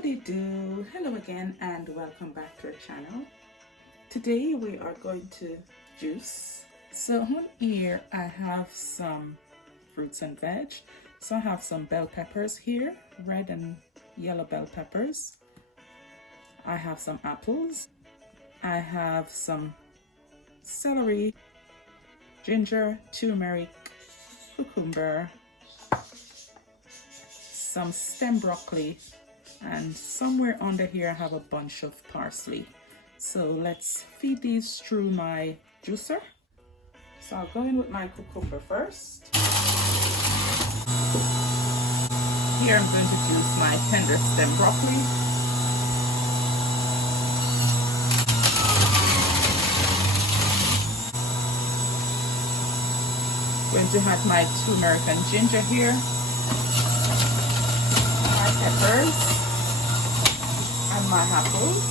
Howdy do, hello again and welcome back to our channel. Today we are going to juice. So on here I have some fruits and veg. So I have some bell peppers here, red and yellow bell peppers. I have some apples. I have some celery, ginger, turmeric, cucumber, some stem broccoli, and somewhere under here I have a bunch of parsley. So let's feed these through my juicer. So I'll go in with my cucumber first. Here I'm going to juice my tender stem broccoli. Going to add my turmeric and ginger here. My peppers. And my apples.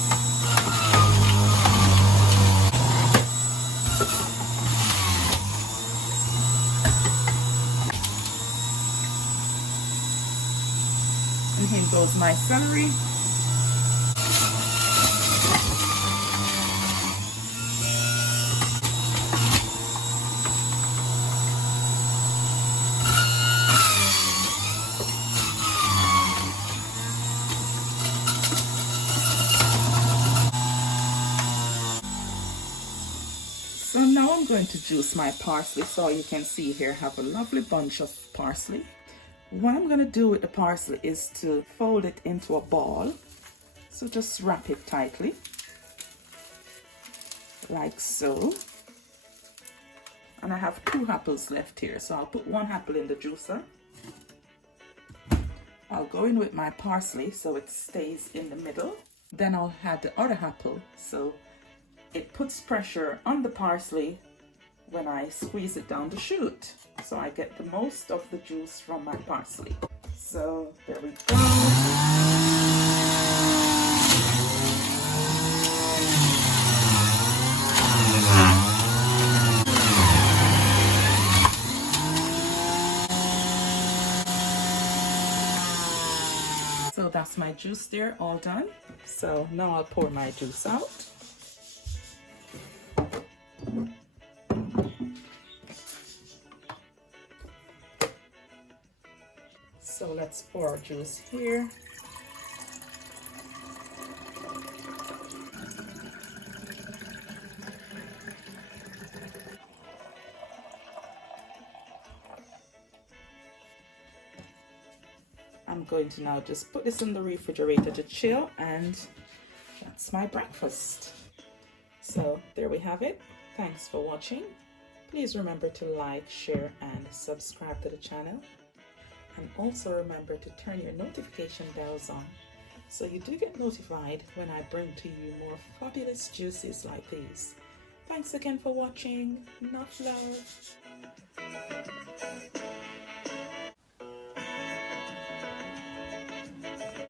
And here goes my celery. So now I'm going to juice my parsley. So you can see here I have a lovely bunch of parsley. What I'm going to do with the parsley is to fold it into a ball. So just wrap it tightly, like so. And I have 2 apples left here. So I'll put 1 apple in the juicer. I'll go in with my parsley so it stays in the middle. Then I'll add the other apple. So it puts pressure on the parsley when I squeeze it down the chute. So I get the most of the juice from my parsley. So there we go. So that's my juice there, all done. So now I'll pour my juice out. So let's pour our juice here. I'm going to now just put this in the refrigerator to chill, and that's my breakfast. So there we have it. Thanks for watching. Please remember to like, share, and subscribe to the channel. And also remember to turn your notification bells on so you do get notified when I bring to you more fabulous juices like these. Thanks again for watching. Nuff Love.